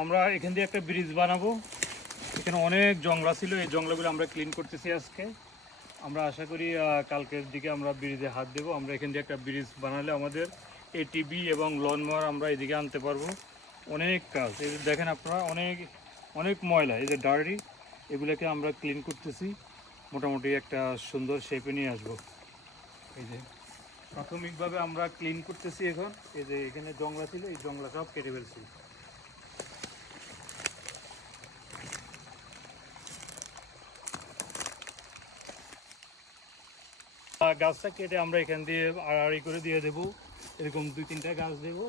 আমরা এখান দিয়ে একটা ব্রিজ বানাবো। এখানে অনেক জংলা ছিল, এই জংলাগুলো আমরা ক্লিন করতেছি আজকে। আমরা আশা করি কালকের দিকে আমরা ব্রিজে হাত দেবো। আমরা এখান দিয়ে একটা ব্রিজ বানালে আমাদের এটিভি এবং লন মোয়ার আমরা এদিকে আনতে পারবো। অনেক কাজ, এই দেখেন আপনারা, অনেক অনেক ময়লা, এই যে ডার্টি, এগুলোকে আমরা ক্লিন করতেছি, মোটামুটি একটা সুন্দর শেপে নিয়ে আসবো। এই যে প্রাথমিকভাবে আমরা ক্লিন করতেছি এখন। এই যে এখানে জংলা ছিল, এই জংলা সব কেটে ফেলছি। গাছটা কেটে আমরা এখান দিয়ে আড়াআড়ি করে দিয়ে দেবো, এরকম 2-3টা গাছ দেবো।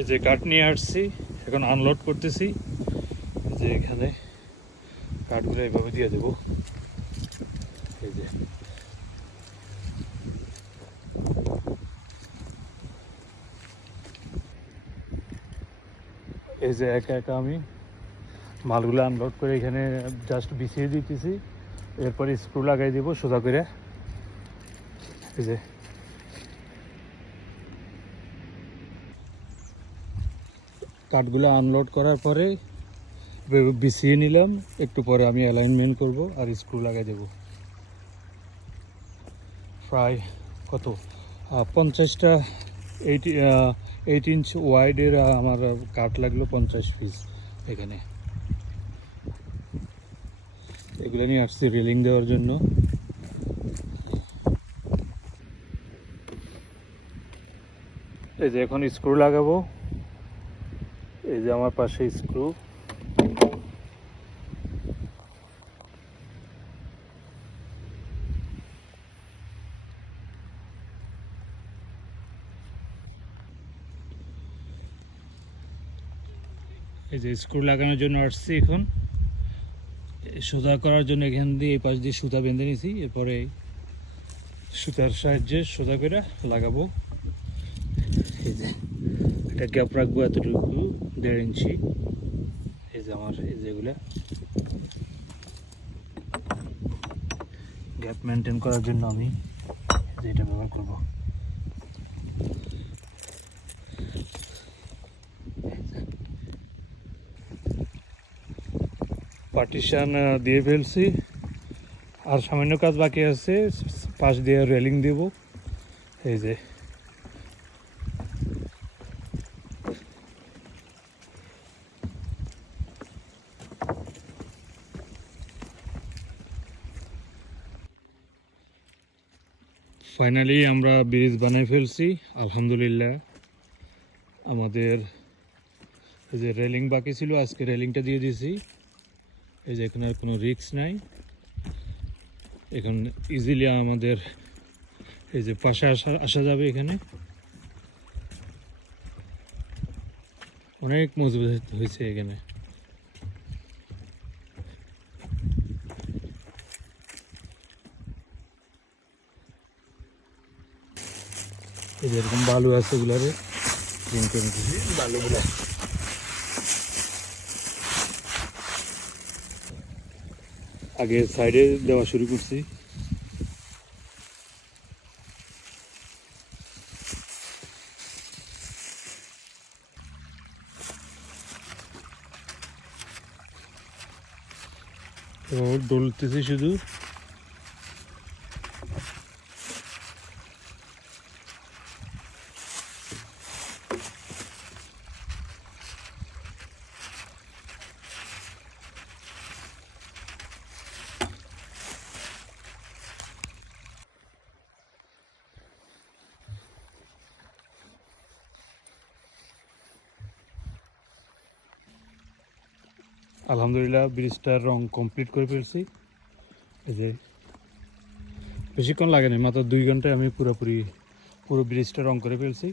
এই যে কাঠ নিয়ে আসছি, এখন আনলোড করতেছি। যে এখানে কাঠগুলো এইভাবে দিয়ে দেবো। এই যে একা একা আমি মালগুলো আনলোড করে এখানে জাস্ট বিছিয়ে দিতেছি, এরপরে স্ক্রু লাগাই দিব সোজা করে। এই যে কাঠগুলো আনলোড করার পরে বিছিয়ে নিলাম, একটু পরে আমি অ্যালাইনমেন্ট করব আর স্ক্রু লাগাই দেব। প্রায় কত 50টা 8 ইঞ্চ ওয়াইডের আমার কাঠ লাগলো, 50 পিস। এখানে এগুলো নিয়ে আসছি রেলিং দেওয়ার জন্য। এই যে এখন স্ক্রু লাগাবো। এই যে আমার পাশে স্ক্রু। এই যে স্ক্রু লাগানোর জন্য আসছি, এখন সোজা করার জন্য এখান দিয়ে এই পাশ দিয়ে সুতা বেঁধে নিয়েছি, এরপরে সুতার সাহায্যে সোজা করে লাগাবো। এই যে একটা গ্যাপ রাখবো এতটুকু, 1.5 ইঞ্চি। এই যে আমার এই যেগুলা গ্যাপ মেনটেন করার জন্য আমি যেটা ব্যবহার করব। পার্টিশন দিয়ে ফেলছি, আর সামান্য কাজ বাকি আছে, পাশ দিয়ে রেলিং দেব। এই যে ফাইনালি আমরা ব্রিজ বানাই ফেলছি আলহামদুলিল্লাহ। আমাদের এই যে রেলিং বাকি ছিল, আজকে রেলিংটা দিয়ে দিয়েছি। এই যে এখানে আর কোনো রিস্ক নাই, এখন ইজিলি আমাদের এই যে পাশে আসা যাবে। এখানে অনেক মজবুত হয়েছে এখানে। এই যে এরকম বালু আছে, এগুলারে ক্লিন করে দিচ্ছি বালুগুলা। আগে সাইডে দেওয়া শুরু করছি। ডলতেছি শুধু। আলহামদুলিল্লাহ ব্রিজটার রং কমপ্লিট করে ফেলছি। এই যে বেশিক্ষণ লাগেনি, মাত্র 2 ঘন্টায় আমি পুরো ব্রিজটা রং করে ফেলছি।